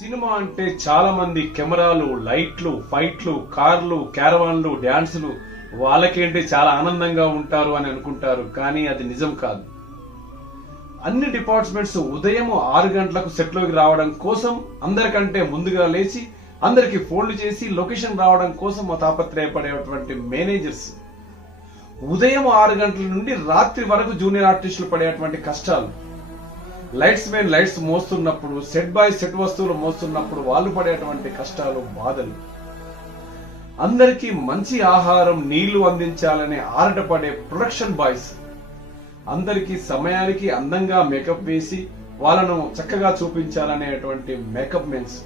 Cinema అంటే చాలా మంది కెమెరాలు లైట్లు ఫైట్లు కార్లు క్యారవాన్లు డ్యాన్సులు వాళ్ళకేంటి చాలా ఆనందంగా ఉంటారు అని అనుకుంటారు కానీ అది నిజం కాదు. అన్ని డిపార్ట్మెంట్స్ ఉదయం ఆరు గంటలకు సెట్లోకి రావడం కోసం అందరికంటే ముందుగా లేచి అందరికి ఫోన్లు చేసి లొకేషన్ రావడం కోసం తాపత్రయపడేటువంటి మేనేజర్స్. ఉదయం ఆరు గంటల నుండి రాత్రి వరకు జూనియర్ ఆర్టిస్టులు పడేటువంటి కష్టాలు. లైట్స్ మెన్ లైట్స్ మోస్తున్నప్పుడు సెట్ బాయ్ సెట్ వస్తువులు మోస్తున్నప్పుడు వాళ్ళు పడేటువంటి కష్టాలు బాధలు. అందరికీ మంచి ఆహారం నీళ్ళు అందించాలనే ఆరటపడే ప్రొడక్షన్ బాయ్స్ అందరికీ సమయానికి అందంగా మేకప్ వేసి వాళ్ళను చక్కగా చూపించాలనేటువంటి మేకప్ మెన్స్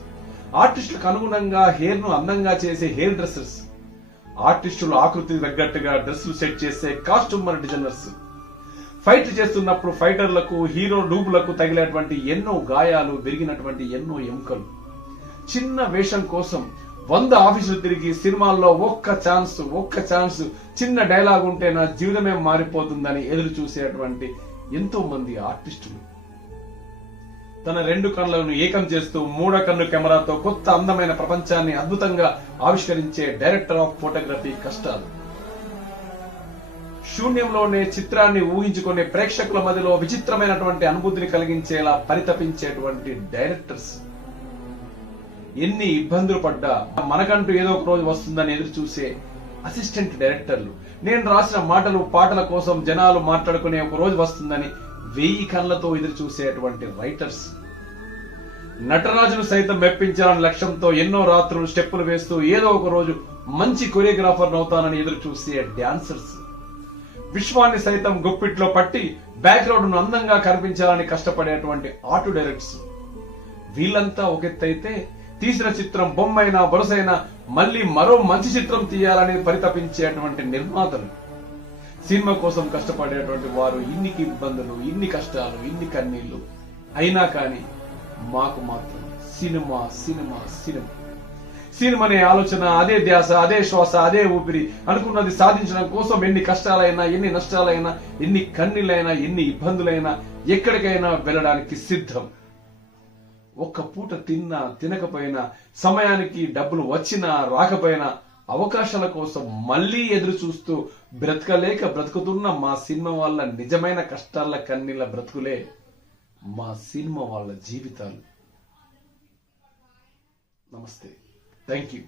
ఆర్టిస్టులకు అనుగుణంగా హెయిర్ను అందంగా చేసే హెయిర్ డ్రెస్సెస్ ఆర్టిస్టులు ఆకృతికి తగ్గట్టుగా డ్రెస్సులు సెట్ చేసే కాస్ట్యూమర్ డిజైనర్స్ ఫైట్ చేస్తున్నప్పుడు ఫైటర్లకు హీరో డూబులకు తగిలేటువంటి ఎన్నో గాయాలు విరిగినటువంటి ఎన్నో ఎముకలు. చిన్న వేషం కోసం వంద ఆఫీసులు తిరిగి సినిమాల్లో ఒక్క ఛాన్స్ ఒక్క ఛాన్స్ చిన్న డైలాగ్ ఉంటే నా జీవితమే మారిపోతుందని ఎదురు చూసేటువంటి ఎంతో మంది ఆర్టిస్టులు. తన రెండు కళ్ళను ఏకం చేస్తూ మూడో కన్ను కెమెరాతో కొత్త అందమైన ప్రపంచాన్ని అద్భుతంగా ఆవిష్కరించే డైరెక్టర్ ఆఫ్ ఫోటోగ్రఫీ కష్టాలు. శూన్యంలోనే చిత్రాన్ని ఊహించుకునే ప్రేక్షకుల మధ్యలో విచిత్రమైనటువంటి అనుభూతిని కలిగించేలా పరితపించేటువంటి డైరెక్టర్స్. ఎన్ని ఇబ్బందులు పడ్డా మనకంటూ ఏదో ఒక రోజు వస్తుందని ఎదురు చూసే అసిస్టెంట్ డైరెక్టర్లు. నేను రాసిన మాటలు పాటల కోసం జనాలు మాట్లాడుకునే ఒక రోజు వస్తుందని వెయ్యి కళ్ళతో ఎదురు చూసేటువంటి రైటర్స్. నటరాజును సైతం మెప్పించాలని లక్ష్యంతో ఎన్నో రాత్రులు స్టెప్పులు వేస్తూ ఏదో ఒక రోజు మంచి కొరియోగ్రాఫర్ అవుతానని ఎదురు చూసే డాన్సర్స్. విశ్వాన్ని సైతం గుప్పిట్లో పట్టి బ్యాక్గ్రౌండ్ను అందంగా కనిపించాలని కష్టపడేటువంటి ఆర్ట్ డైరెక్టర్స్. వీళ్ళంతా ఒక ఎత్తైతే తీసిన చిత్రం బొమ్మైనా బొరసైనా మళ్ళీ మరో మంచి చిత్రం తీయాలని పరితపించేటువంటి నిర్మాతలు. సినిమా కోసం కష్టపడేటువంటి వారు ఇన్ని ఇబ్బందులు ఇన్ని కష్టాలు ఇన్ని కన్నీళ్ళు. అయినా కానీ మాకు మాత్రం సినిమా సినిమా సినిమా. సినిమా అనే ఆలోచన అదే ధ్యాస అదే శ్వాస అదే ఊపిరి అనుకున్నది సాధించడం కోసం ఎన్ని కష్టాలైనా ఎన్ని నష్టాలైనా ఎన్ని కన్నీళ్ళైనా ఎన్ని ఇబ్బందులైనా ఎక్కడికైనా వెళ్ళడానికి సిద్ధం. ఒక్క పూట తిన్నా తినకపోయినా సమయానికి డబ్బులు వచ్చినా రాకపోయినా అవకాశాల కోసం మళ్ళీ ఎదురు చూస్తూ బ్రతకలేక బ్రతుకుతున్న మా సినిమా వాళ్ళ నిజమైన కష్టాల కన్నీళ్ళ బ్రతుకులే మా సినిమా వాళ్ళ జీవితాలు. నమస్తే. Thank you.